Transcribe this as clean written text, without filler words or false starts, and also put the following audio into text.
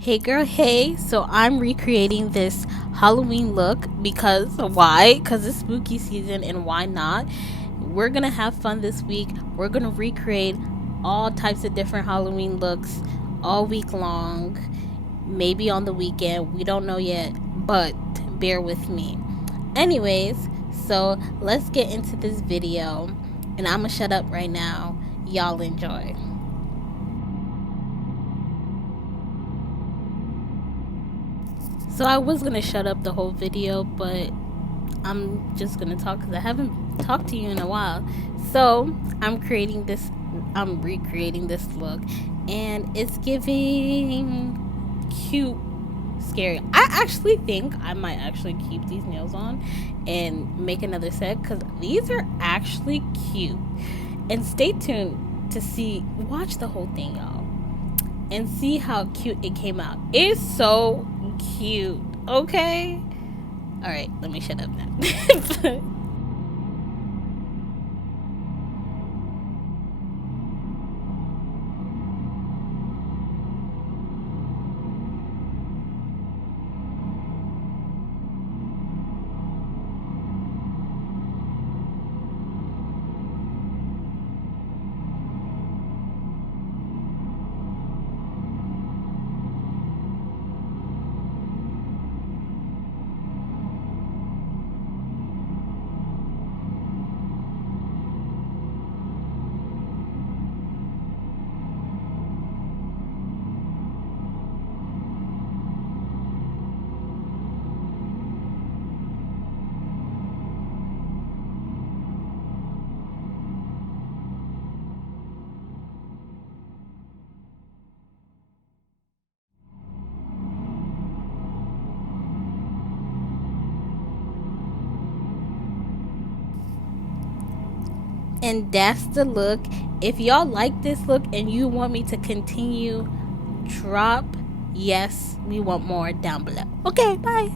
Hey girl, hey. So I'm recreating this Halloween look because why? Because it's spooky season and why not? We're gonna have fun this week. We're gonna recreate all types of different Halloween looks all week long, maybe on the weekend. We don't know yet, but bear with me. Anyways, so let's get into this video and I'm gonna shut up right now. Y'all enjoy. So I was gonna shut up the whole video, but I'm just gonna talk because I haven't talked to you in a while. So I'm recreating this look, and it's giving cute, scary. I actually think I might actually keep these nails on and make another set because these are actually cute. And stay tuned to watch the whole thing, y'all, and see how cute it came out. It's so cute. Okay. All right. Let me shut up now. And that's the look. If y'all like this look and you want me to continue, drop yes, we want more down below. Okay, bye.